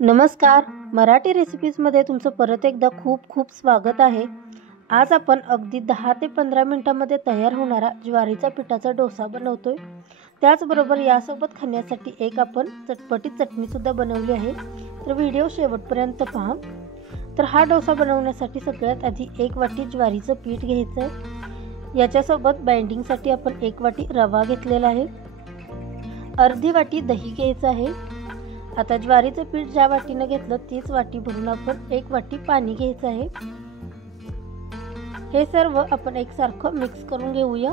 नमस्कार. मराठी रेसिपीजमध्ये तुमचं परत एकदा खूप खूप स्वागत आहे. आज आपण अगदी 10 ते 15 मिनिटांमध्ये तयार होणारा ज्वारीचा पिठाचा डोसा बनवतोय. त्याचबरोबर यासोबत खाण्यासाठी एक आपण चटपटीत चटणीसुद्धा बनवली आहे. तर व्हिडिओ शेवटपर्यंत पहा. तर हा डोसा बनवण्यासाठी सगळ्यात आधी 1 वाटी ज्वारीचं पीठ घ्यायचं आहे. याच्यासोबत बाइंडिंगसाठी आपण 1 वाटी रवा घेतलेला आहे. अर्धी वाटी दही घ्यायचं आहे. आता ज्वारीचं पीठ ज्या वाटीनं घेतलं तीच वाटी भरून आपण 1 वाटी पाणी घ्यायचं आहे. हे सर्व आपण एकसारखं मिक्स करून घेऊया.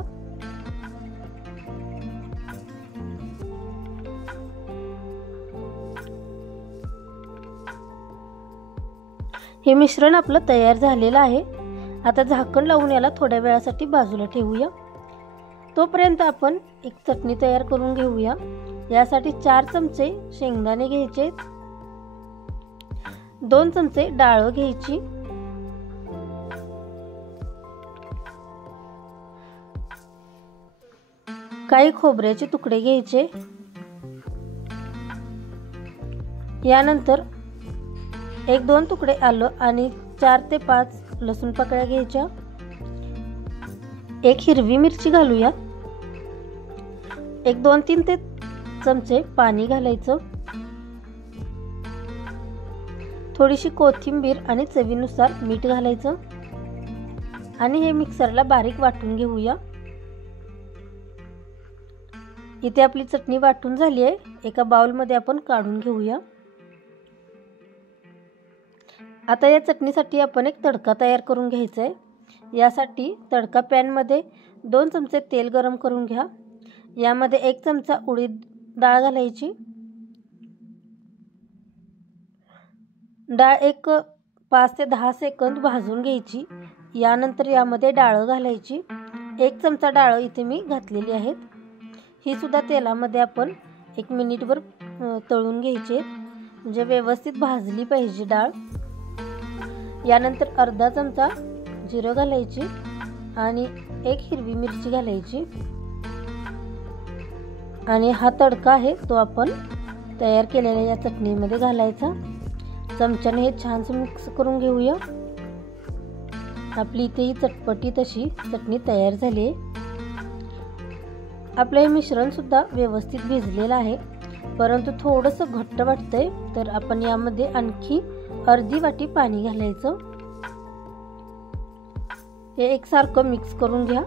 हे मिश्रण आपलं तयार झालेलं आहे. आता झाकण लावून याला थोड्या वेळासाठी बाजूला ठेवूया. तोपर्यंत आपण एक चटणी तयार करून घेऊया. यासाठी 4 चमचे शेंगदाणे घ्यायचे, 2 चमचे डाळ घ्यायची, काही खोबऱ्याचे तुकडे घ्यायचे, यानंतर 1-2 तुकडे आलं आणि 4 ते 5 लसूण पाकळ्या घ्यायच्या, 1 हिरवी मिरची घालूया, 2-3 ते चमचे पाणी घालायचं, थोडीशी कोथिंबीर आणि चवीनुसार मीठ घालायचं आणि हे मिक्सरला बारीक वाटून घेऊया. इथे आपली चटणी वाटून झाली आहे. एका बाउलमध्ये आपण काढून घेऊया. आता या चटणीसाठी आपण एक तडका तयार करून घ्यायचा आहे. यासाठी तडका पॅनमध्ये 2 चमचे तेल गरम करून घ्या. यामध्ये 1 चमचा उडीद डाळ घालायची. डाळ एक 5 ते 10 सेकंद भाजून घ्यायची. यानंतर यामध्ये डाळ घालायची. 1 चमचा डाळ इथे मी घातलेली आहेत. ही सुद्धा तेलामध्ये आपण 1 मिनिटभर तळून घ्यायची, म्हणजे व्यवस्थित भाजली पाहिजे डाळ. यानंतर अर्धा चमचा जिरं घालायची आणि 1 हिरवी मिरची घालायची आणि हा तडका आहे तो आपण तयार केलेल्या या चटणीमध्ये घालायचा. चमच्याने हे छानसं मिक्स करून घेऊया. आपली इथे ही चटपटीत अशी चटणी तयार झाली आहे. आपलं हे मिश्रण सुद्धा व्यवस्थित भिजलेलं आहे, परंतु थोडंसं घट्ट वाटतंय, तर आपण यामध्ये आणखी अर्धी वाटी पाणी घालायचं. हे एकसारखं मिक्स करून घ्या.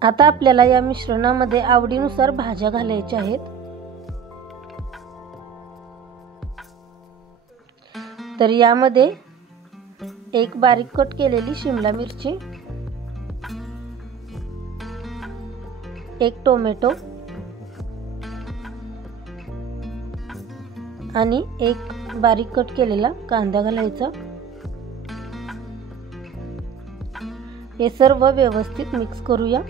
आता आपल्याला या मिश्रणामध्ये आवडीनुसार भाज्या घालायच्या आहेत. तर यामध्ये 1 बारीक कट केलेली शिमला मिरची, 1 टोमॅटो आणि 1 बारीक कट केलेला कांदा घालायचा. हे सर्व व्यवस्थित मिक्स करूया.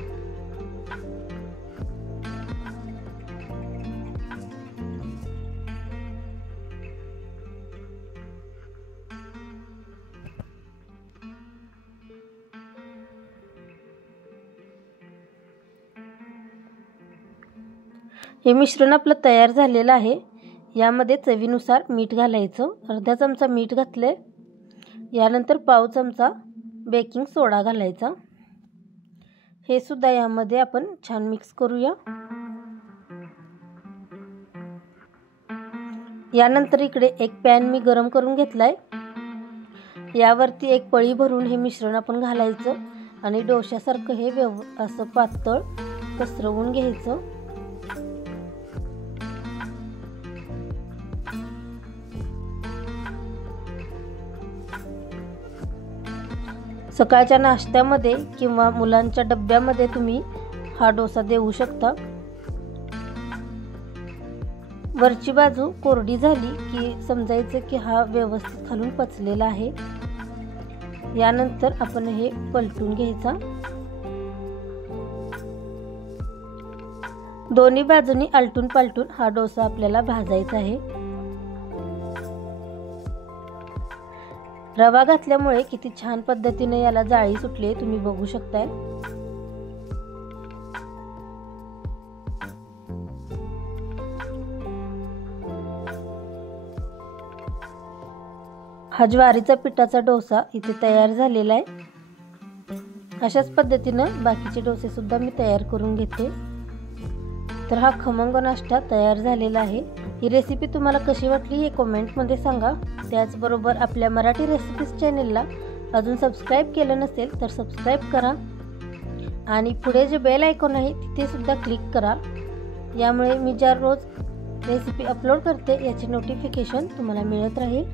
हे मिश्रण आपलं तयार झालेलं आहे. यामध्ये चवीनुसार मीठ घालायचं. अर्धा चमचा मीठ घातले. यानंतर पाव चमचा बेकिंग सोडा घालायचा. हे सुद्धा यामध्ये आपण छान मिक्स करूया. यानंतर इकडे एक पॅन मी गरम करून घेतलाय. यावरती 1 पळी भरून हे मिश्रण आपण घालायचं आणि डोश्यासारखं हे असं पातळ पसरवून घ्यायचं. सकाळच्या नाश्त्यामध्ये किंवा मुलांच्या डब्यामध्ये तुम्ही हा डोसा देऊ शकता. वरची बाजू कोरडी झाली की समजायचं की हा व्यवस्थित खालून पचलेला आहे. यानंतर आपण हे पलटून घ्यायचा. दोन्ही बाजूनी आलटून पालटून हा डोसा आपल्याला भाजायचा आहे. रवा घातल्यामुळे किती छान पद्धतीने याला जाळी सुटली तुम्ही बघू शकताय। हा ज्वारीचा पिठाचा डोसा इथे तयार झालेला आहे। अशाच पद्धतीनं बाकीचे डोसे सुद्धा मी तयार करून घेते। तर हा खमंग नाश्ता तयार झालेला आहे। ही रेसिपी तुम्हाला कशी वाटली हे कमेंटमध्ये सांगा। त्याचबरोबर आपल्या मराठी रेसिपीज चॅनलला अजून सबस्क्राईब केलं नसेल तर सबस्क्राईब करा आणि पुढे जे बेल आयकॉन आहे तिथे सुद्धा क्लिक करा। यामुळे मी ज्या रोज रेसिपी अपलोड करते याची नोटिफिकेशन तुम्हाला मिळत राहील।